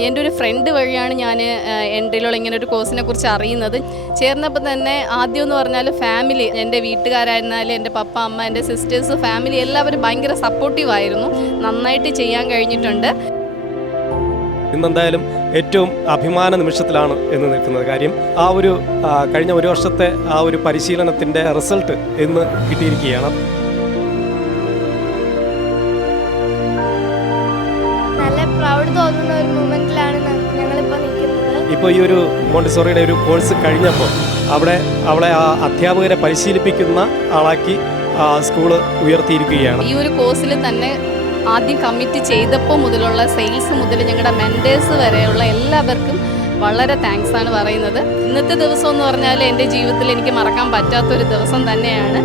എൻ്റെ ഒരു ഫ്രണ്ട് വഴിയാണ് ഞാൻ എൻട്രിയിലുള്ള ഇങ്ങനെ ഒരു കോഴ്സിനെ കുറിച്ച് അറിയുന്നത്. ചേർന്നപ്പോൾ തന്നെ ആദ്യം എന്ന് പറഞ്ഞാൽ ഫാമിലി, എൻ്റെ വീട്ടുകാരായിരുന്നാലും എൻ്റെ പപ്പ, അമ്മ, എൻ്റെ സിസ്റ്റേഴ്സ്, ഫാമിലി എല്ലാവരും ഭയങ്കര സപ്പോർട്ടീവായിരുന്നു. നന്നായിട്ട് ചെയ്യാൻ കഴിഞ്ഞിട്ടുണ്ട്. ഇന്നെന്തായാലും ഏറ്റവും അഭിമാന നിമിഷത്തിലാണ് എന്ന് നിൽക്കുന്നത്. കാര്യം കഴിഞ്ഞ ഒരു വർഷത്തെ ആ ഒരു പരിശീലനത്തിൻ്റെ റിസൾട്ട് ഇന്ന് കിട്ടിയിരിക്കുകയാണ്. നല്ല പ്രൗഡ് തോന്നുന്ന ഒരു മൊമെന്റിലാണ് ഞങ്ങളിപ്പോൾ നിൽക്കുന്നത്. ഇപ്പോൾ ഈ ഒരു മോണ്ടിസോറിയുടെ ഒരു കോഴ്സ് കഴിഞ്ഞപ്പോൾ അവളെ ആ അധ്യാപകരെ പരിശീലിപ്പിക്കുന്ന ആളാക്കി സ്കൂള് ഉയർത്തിയിരിക്കുകയാണ്. ഈ ഒരു കോഴ്സിൽ തന്നെ ആദ്യം കമ്മിറ്റ് ചെയ്തപ്പോൾ മുതലുള്ള സെയിൽസ് മുതൽ ഞങ്ങളുടെ മെൻറ്റേഴ്സ് വരെയുള്ള എല്ലാവർക്കും വളരെ താങ്ക്സ് ആണ് പറയുന്നത്. ഇന്നത്തെ ദിവസം എന്ന് പറഞ്ഞാൽ എൻ്റെ ജീവിതത്തിൽ എനിക്ക് മറക്കാൻ പറ്റാത്തൊരു ദിവസം തന്നെയാണ്.